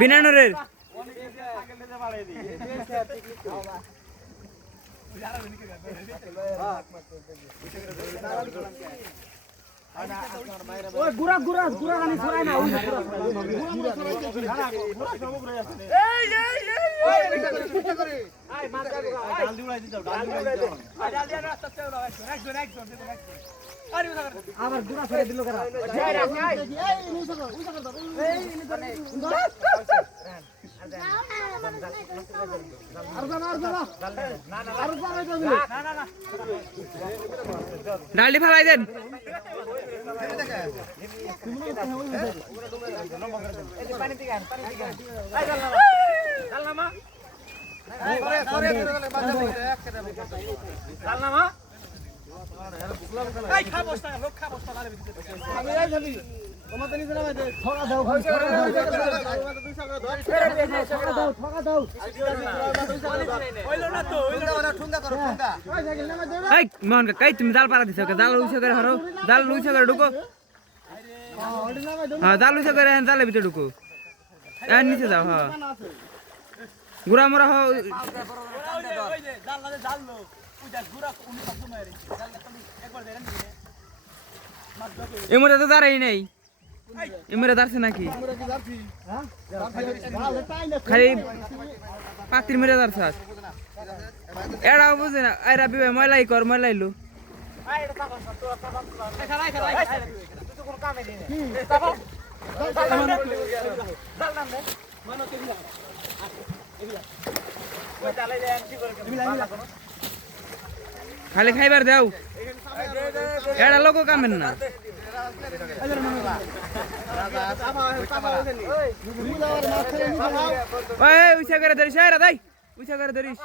বিনানোরের গুড়া গুড়া গুড়া গানি ছড়াই না আবার গুড়া ছেড়ে দিল কারা ডালি ফেলাই দেন মোহন কাই তুমি জাল পারা দিছো জাল লুইছো করে হরো জাল লুইছো করে ঢুকো হ্যাঁ জাল লুইছো করে জালের ভিতরে ঢুকো এর নিচে যাও হ্যাঁ গুড়া মোরা হো এমরে তো দাঁড়াই নাই এমরে দাঁড়ছে নাকি খালি পাতির মেরে দাঁড়ছাস এরাও বুঝে না এরা বিবে ময়লাই কর ময়লাইলো খালি খাইবার দাও এরা লোক কামেন না উইসা করে ধরিস এরা দাই উইসা করে ধরিস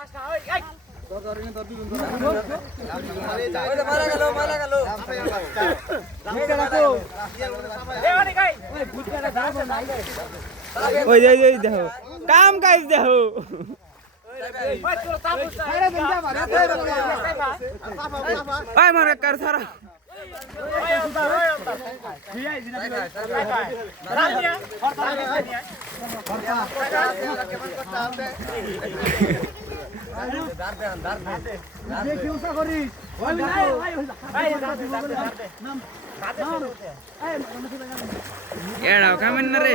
ওই দেখো কাম কাজ দেখো মার কার সারা এড়াও কামেন না রে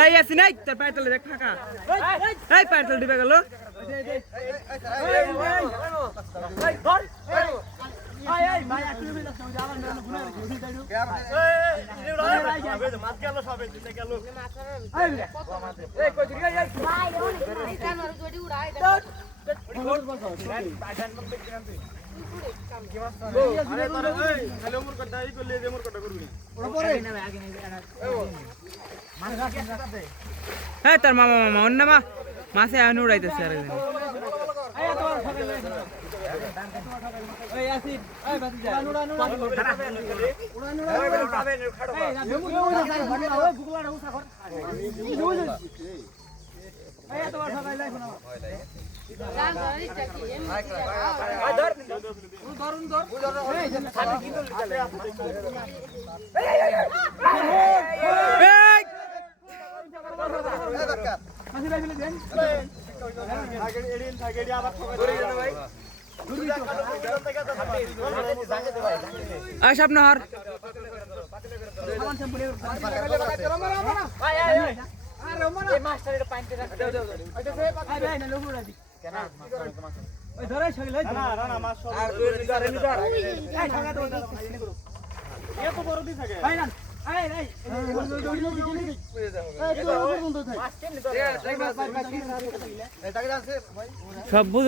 এই আসি নাই তোর পায়ে তলে দেখ ফাঁকা এই পায়ে তলে দিবে গেল হ্যাঁ তার মামা মামা অন্য মা মাসে এখন উড়াইতেছে আর স্বপ্নহর সব